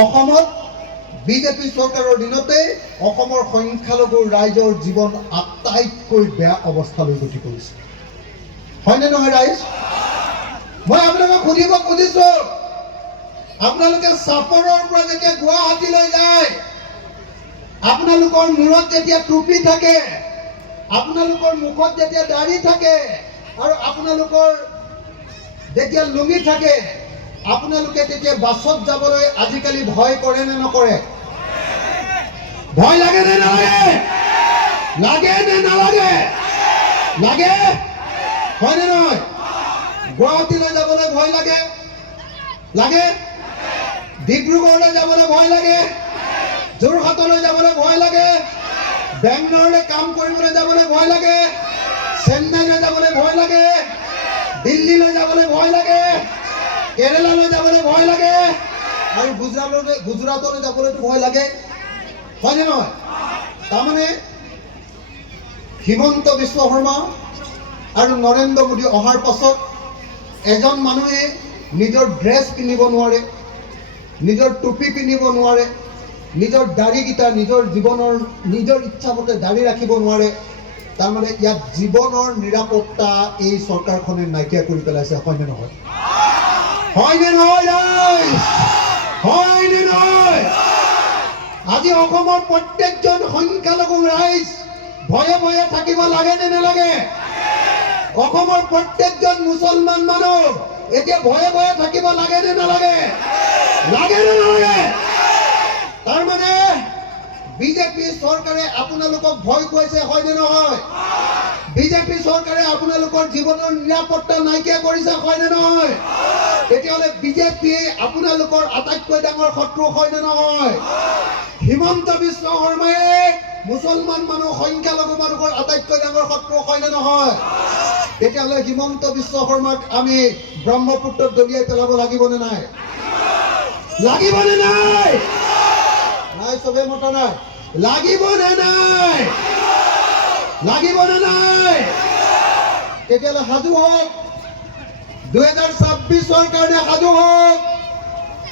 অসমত বিজেপি চৰকাৰৰ দিনতে অসমৰ সংখ্যালঘু ৰাইজৰ জীৱন আটাইতকৈ বেয়া অৱস্থালৈ গতি কৰিছে। হয়নে নহয় ৰাইজ? মই আপোনালোকক সুধিব খুজিছো, আপোনালোকে চাপৰৰ পৰা যেতিয়া গুৱাহাটীলৈ যায়, আপোনালোকৰ মূৰত যেতিয়া টুপি থাকে, আপোনালোকৰ মুখত যেতিয়া দাড়ি থাকে আৰু আপোনালোকৰ যেতিয়া লুঙি থাকে, আপোনালোকে তেতিয়া বাছত যাবলৈ আজিকালি ভয় কৰে নে নকৰে? ভয় লাগে নে নালাগে? লাগে নে নালাগে? লাগে? হয়নে নহয়? গুৱাহাটীলৈ যাবলৈ ভয় লাগে? লাগে? ডিব্ৰুগড়লৈ যাবলৈ ভয় লাগে? যোৰহাটলৈ যাবলৈ ভয় লাগে? বেংগলৰলৈ কাম কৰিবলৈ যাবলৈ ভয় লাগে? চেন্নাইলৈ যাবলৈ ভয় লাগে? দিল্লীলৈ যাবলৈ ভয় লাগে? কেৰেলালৈ যাবলৈ ভয় লাগে? আৰু গুজৰাটলৈ যাবলৈতো ভয় লাগে? হয়নে নহয়? তাৰমানে হিমন্ত বিশ্ব শৰ্মা আৰু নৰেন্দ্ৰ মোদী অহাৰ পাছত এজন মানুহে নিজৰ ড্ৰেছ পিন্ধিব নোৱাৰে, নিজৰ টুপি পিন্ধিব নোৱাৰে, নিজৰ দাড়িকেইটা নিজৰ জীৱনৰ নিজৰ ইচ্ছামতে দাড়ি ৰাখিব নোৱাৰে। তাৰমানে ইয়াত জীৱনৰ নিৰাপত্তা এই চৰকাৰখনে নাইকিয়া কৰি পেলাইছে। হয়নে নহয়? হয়নে নহয় ৰাইজ? হয়নে নহয়? আজি অসমৰ প্ৰত্যেকজন সংখ্যালঘু ৰাইজ ভয়ে ভয়ে থাকিব লাগে নে নালাগে? অসমৰ প্ৰত্যেকজন মুছলমান মানুহ এতিয়া ভয়ে ভয়ে থাকিব লাগে নে নালাগে? লাগে নে নালাগে? তাৰমানে বিজেপি চৰকাৰে আপোনালোকক ভয় খুৱাইছে। হয়নে নহয়? বিজেপি চৰকাৰে আপোনালোকৰ জীৱনৰ নিৰাপত্তা নাইকিয়া কৰিছে। হয়নে নহয়? তেতিয়াহ'লে বিজেপিয়ে আপোনালোকৰ আটাইতকৈ ডাঙৰ শত্ৰু। হয়নে নহয়? হিমন্ত বিশ্ব শৰ্মায়ে মুছলমান মানুহ সংখ্যালঘু মানুহৰ আটাইতকৈ ডাঙৰ শত্ৰু। হয়নে নহয়? তেতিয়াহ'লে হিমন্ত বিশ্ব শৰ্মাক আমি ব্ৰহ্মপুত্ৰত দলিয়াই পেলাব লাগিবনে নাই? লাগিবনে নাই? নাই, চবে মতা নাই। লাগিবনে নাই? লাগিবনে নাই? তেতিয়াহ'লে সাজু হওক, 2026ৰ কাৰণে সাজু হওক।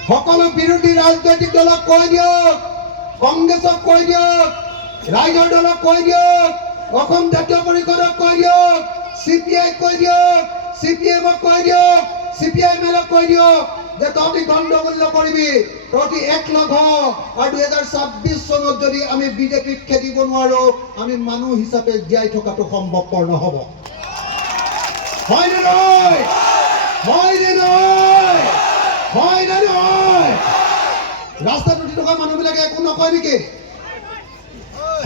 সকলো বিৰোধী ৰাজনৈতিক দলক কৈ দিয়ক, কংগ্ৰেছক কৈ দিয়ক, ৰাইজৰ দলক কৈ দিয়ক, অসম জাতীয় পৰিষদক কৈ দিয়ক, CPI কৈ দিয়ক, CPM কৈ দিয়ক, CPIM কৈ দিয়ক যে তহঁতি গণ্ডগোল নকৰিবি, তহঁতি একলগ হ। আৰু 2026 চনত যদি আমি বিজেপিক খেদিব নোৱাৰো, আমি মানুহ হিচাপে জীয়াই থকাটো সম্ভৱপৰ নহ'ব। হয়নে নহয়? হয়নে নহয়? হয়নে নহয়? ৰাস্তাত উঠি থকা মানুহবিলাকে একো নকয় নেকি?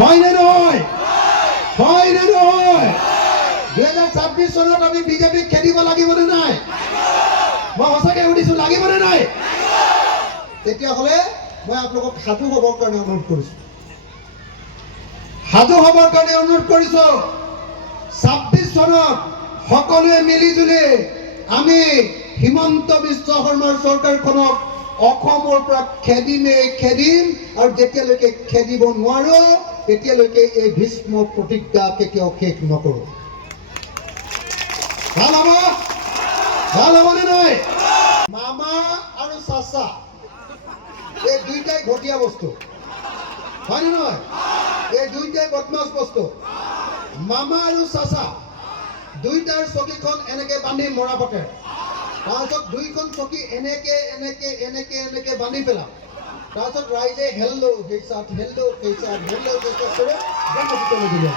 হয়নে নহয়? হয়নে নহয়? 2026 চনত আমি বিজেপিক খেদিব লাগিবনে নাই? মই সঁচাকে সুধিছো, লাগিবনে নাই? তেতিয়াহ'লে মই আপোনালোকক সাজু হ'বৰ কাৰণে অনুৰোধ কৰিছো, সাজু হ'বৰ কাৰণে অনুৰোধ কৰিছো। 26 চনত সকলোৱে মিলি জুলি আমি হিমন্ত বিশ্ব শৰ্মাৰ চৰকাৰখনক অসমৰ পৰা খেদিম। আৰু যেতিয়ালৈকে খেদিব নোৱাৰো, তেতিয়ালৈকে এই ভীষ্ম প্ৰতিজ্ঞা কেতিয়াও শেষ নকৰো। ভাল হ'ব? ভাল হ'বনে নাই? মামা আৰু চাচা এই দুইটাই ঘটীয়া বস্তু। হয়নে নহয়? এই দুইটাই বদমাছ বস্তু। মামা আৰু চাচা দুইটাৰ চকীখন এনেকে বান্ধি মৰা পাতে, তাৰপিছত দুইখন চকী এনেকে এনেকে এনেকে এনেকে বান্ধি পেলাম, তাৰপিছত ৰাইজে হেল্ল' কেইচাত হেল্ল' কেইচাত হেল্ল' কেইচাত কৰে ব্ৰহ্মপুত্ৰলৈ দিলে।